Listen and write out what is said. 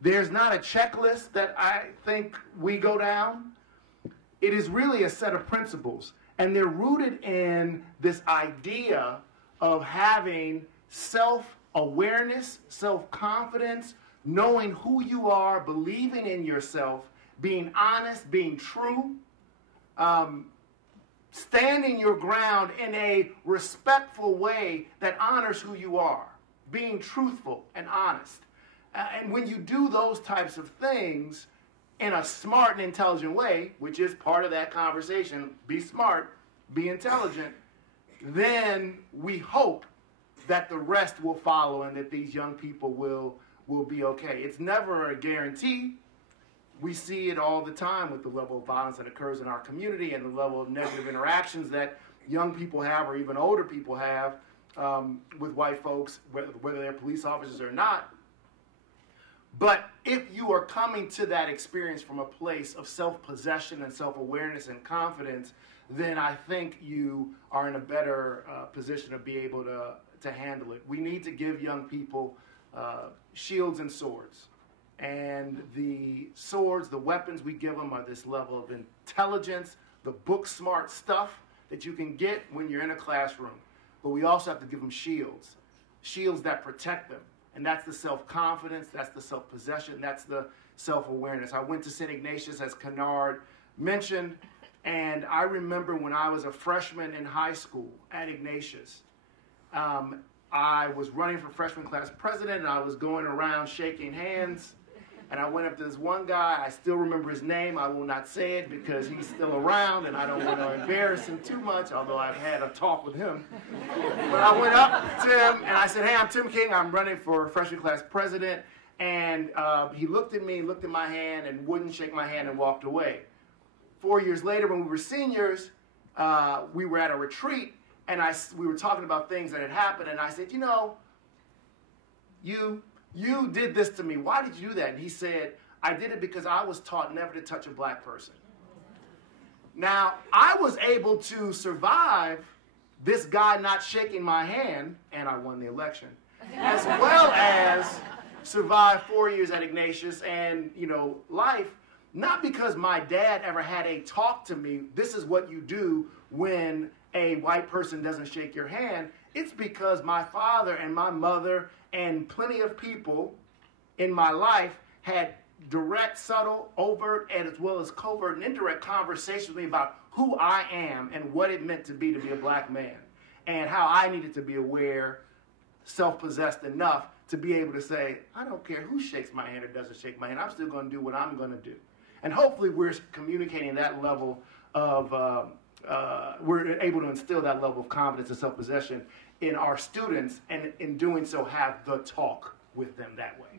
There's not a checklist that I think we go down. It is really a set of principles, and they're rooted in this idea of having self-awareness, self-confidence, knowing who you are, believing in yourself, being honest, being true, standing your ground in a respectful way that honors who you are, being truthful and honest. And when you do those types of things in a smart and intelligent way, which is part of that conversation, be smart, be intelligent, then we hope that the rest will follow and that these young people will be okay. It's never a guarantee. We see it all the time with the level of violence that occurs in our community and the level of negative interactions that young people have or even older people have with white folks, whether they're police officers or not. But if you are coming to that experience from a place of self-possession and self-awareness and confidence, then I think you are in a better position to be able to handle it. We need to give young people shields and swords. And the swords, the weapons we give them are this level of intelligence, the book smart stuff that you can get when you're in a classroom. But we also have to give them shields, shields that protect them. And that's the self-confidence, that's the self-possession, that's the self-awareness. I went to St. Ignatius, as Kennard mentioned, and I remember when I was a freshman in high school at Ignatius, I was running for freshman class president, and I was going around shaking hands. And I went up to this one guy. I still remember his name. I will not say it because he's still around, and I don't want to embarrass him too much, although I've had a talk with him. But I went up to him, and I said, "Hey, I'm Tim King. I'm running for freshman class president." And he looked at me, looked at my hand, and wouldn't shake my hand and walked away. 4 years later, when we were seniors, we were at a retreat, and we were talking about things that had happened, and I said, "You know, you did this to me. Why did you do that?" And he said, "I did it because I was taught never to touch a black person." Now, I was able to survive this guy not shaking my hand, and I won the election, as well as survive 4 years at Ignatius and, life, not because my dad ever had a talk to me, this is what you do when a white person doesn't shake your hand. It's because my father and my mother and plenty of people in my life had direct, subtle, overt, and as well as covert and indirect conversations with me about who I am and what it meant to be a black man, and how I needed to be aware, self-possessed enough to be able to say, I don't care who shakes my hand or doesn't shake my hand, I'm still going to do what I'm going to do. And hopefully we're communicating that level of, we're able to instill that level of confidence and self-possession in our students, and in doing so have the talk with them that way.